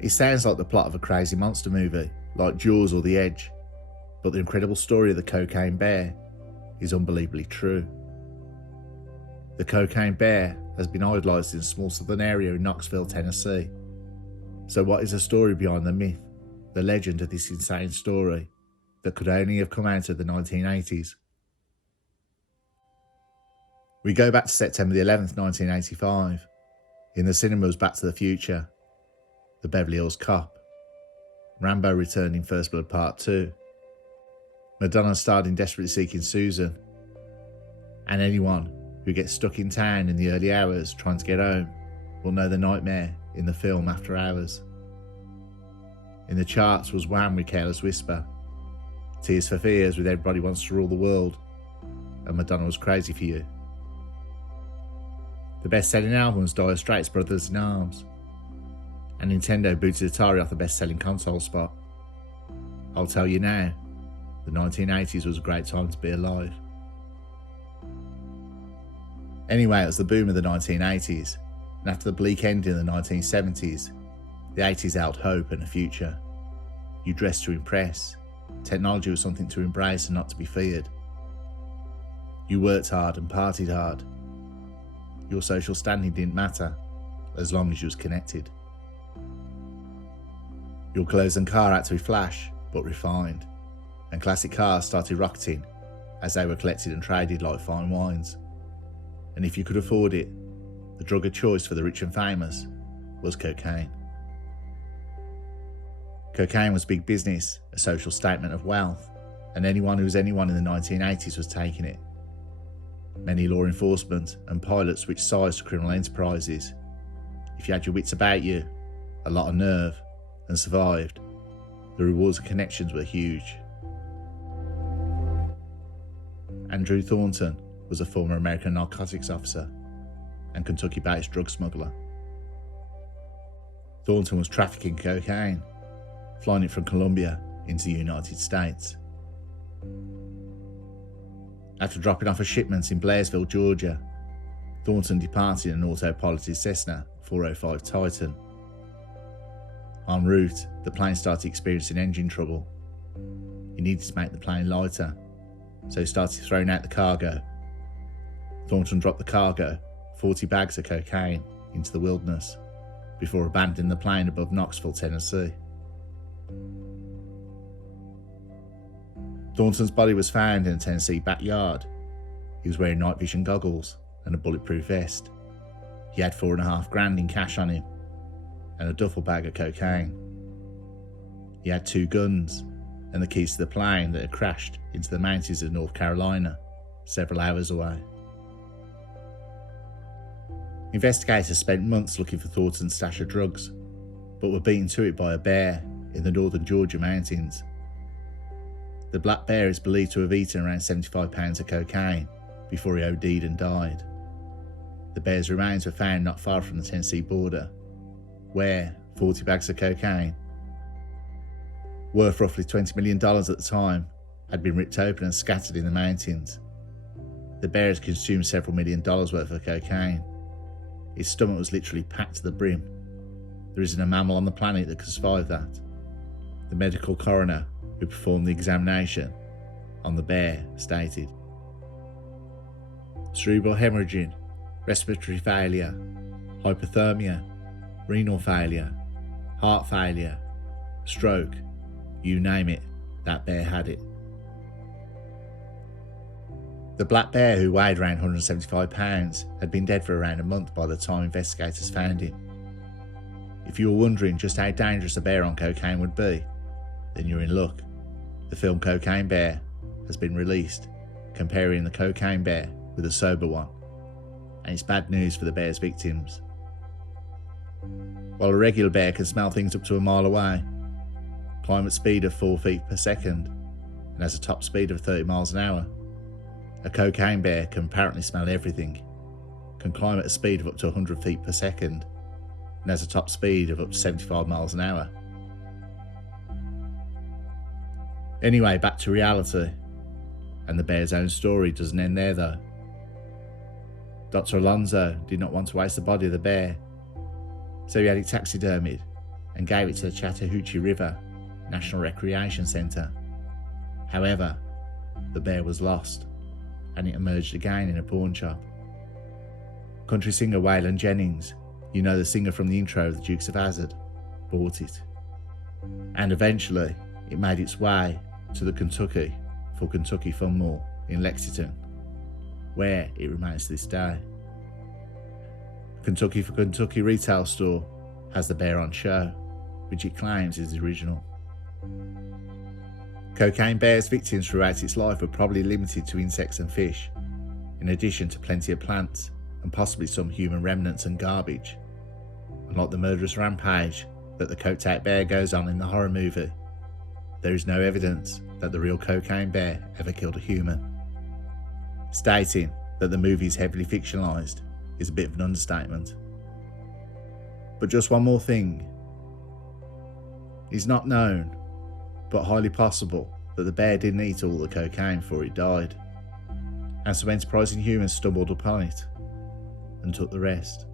It sounds like the plot of a crazy monster movie, like Jaws or The Edge, but the incredible story of the cocaine bear is unbelievably true. The cocaine bear has been idolised in a small southern area in Knoxville, Tennessee. So what is the story behind the myth, the legend of this insane story that could only have come out of the 1980s? We go back to September the 11th, 1985. In the cinemas, Back to the Future, The Beverly Hills Cop, Rambo returned in First Blood Part 2, Madonna starred in Desperately Seeking Susan, and anyone who gets stuck in town in the early hours trying to get home will know the nightmare in the film After Hours. In the charts was Wham with Careless Whisper, Tears for Fears with Everybody Wants to Rule the World, and Madonna Was Crazy for You. The best-selling album was Dire Straits' Brothers in Arms, and Nintendo booted Atari off the best-selling console spot. I'll tell you now, the 1980s was a great time to be alive. Anyway, it was the boom of the 1980s, and after the bleak ending of the 1970s, the 80s held hope and a future. You dressed to impress. Technology was something to embrace and not to be feared. You worked hard and partied hard. Your social standing didn't matter, as long as you was connected. Your clothes and car had to be flash, but refined, and classic cars started rocketing as they were collected and traded like fine wines. And if you could afford it, the drug of choice for the rich and famous was cocaine. Cocaine was big business, a social statement of wealth, and anyone who was anyone in the 1980s was taking it. Many law enforcement and pilots switched sides to criminal enterprises. If you had your wits about you, a lot of nerve, and survived, the rewards and connections were huge. Andrew Thornton was a former American narcotics officer and Kentucky-based drug smuggler. Thornton was trafficking cocaine, flying it from Colombia into the United States. After dropping off a shipment in Blairsville, Georgia, Thornton departed in an autopiloted Cessna 405 Titan. En route, the plane started experiencing engine trouble. He needed to make the plane lighter, so he started throwing out the cargo. Thornton dropped the cargo, 40 bags of cocaine, into the wilderness, before abandoning the plane above Knoxville, Tennessee. Thornton's body was found in a Tennessee backyard. He was wearing night vision goggles and a bulletproof vest. He had $4.5 grand in cash on him and a duffel bag of cocaine. He had 2 guns and the keys to the plane that had crashed into the mountains of North Carolina, several hours away. Investigators spent months looking for Thornton's stash of drugs, but were beaten to it by a bear in the northern Georgia mountains. The black bear is believed to have eaten around 75 pounds of cocaine before he OD'd and died. The bear's remains were found not far from the Tennessee border, where 40 bags of cocaine, worth roughly $20 million at the time, had been ripped open and scattered in the mountains. The bear had consumed several $1 million worth of cocaine. His stomach was literally packed to the brim. There isn't a mammal on the planet that could survive that. The medical coroner who performed the examination on the bear stated, cerebral hemorrhaging, respiratory failure, hypothermia, renal failure, heart failure, stroke, you name it, that bear had it. The black bear, who weighed around 175 pounds, had been dead for around a month by the time investigators found him. If you were wondering just how dangerous a bear on cocaine would be, then you're in luck. The film Cocaine Bear has been released, comparing the cocaine bear with a sober one, and it's bad news for the bear's victims. While a regular bear can smell things up to a mile away, climb at speed of 4 feet per second, and has a top speed of 30 miles an hour, a cocaine bear can apparently smell everything, can climb at a speed of up to 100 feet per second, and has a top speed of up to 75 miles an hour. Anyway, back to reality, and the bear's own story doesn't end there though. Dr. Alonzo did not want to waste the body of the bear, so he had it taxidermied and gave it to the Chattahoochee River National Recreation Centre. However, the bear was lost, and it emerged again in a pawn shop. Country singer Waylon Jennings, you know, the singer from the intro of the Dukes of Hazzard, bought it. And eventually, it made its way to the Kentucky for Kentucky Fun Mall in Lexington, where it remains to this day. Kentucky for Kentucky retail store has the bear on show, which it claims is the original. Cocaine bear's victims throughout its life were probably limited to insects and fish, in addition to plenty of plants and possibly some human remnants and garbage. Unlike the murderous rampage that the coked out bear goes on in the horror movie, there is no evidence that the real cocaine bear ever killed a human. Stating that the movie is heavily fictionalised is a bit of an understatement. But just one more thing. It's not known, but highly possible, that the bear didn't eat all the cocaine before it died, and some enterprising humans stumbled upon it and took the rest.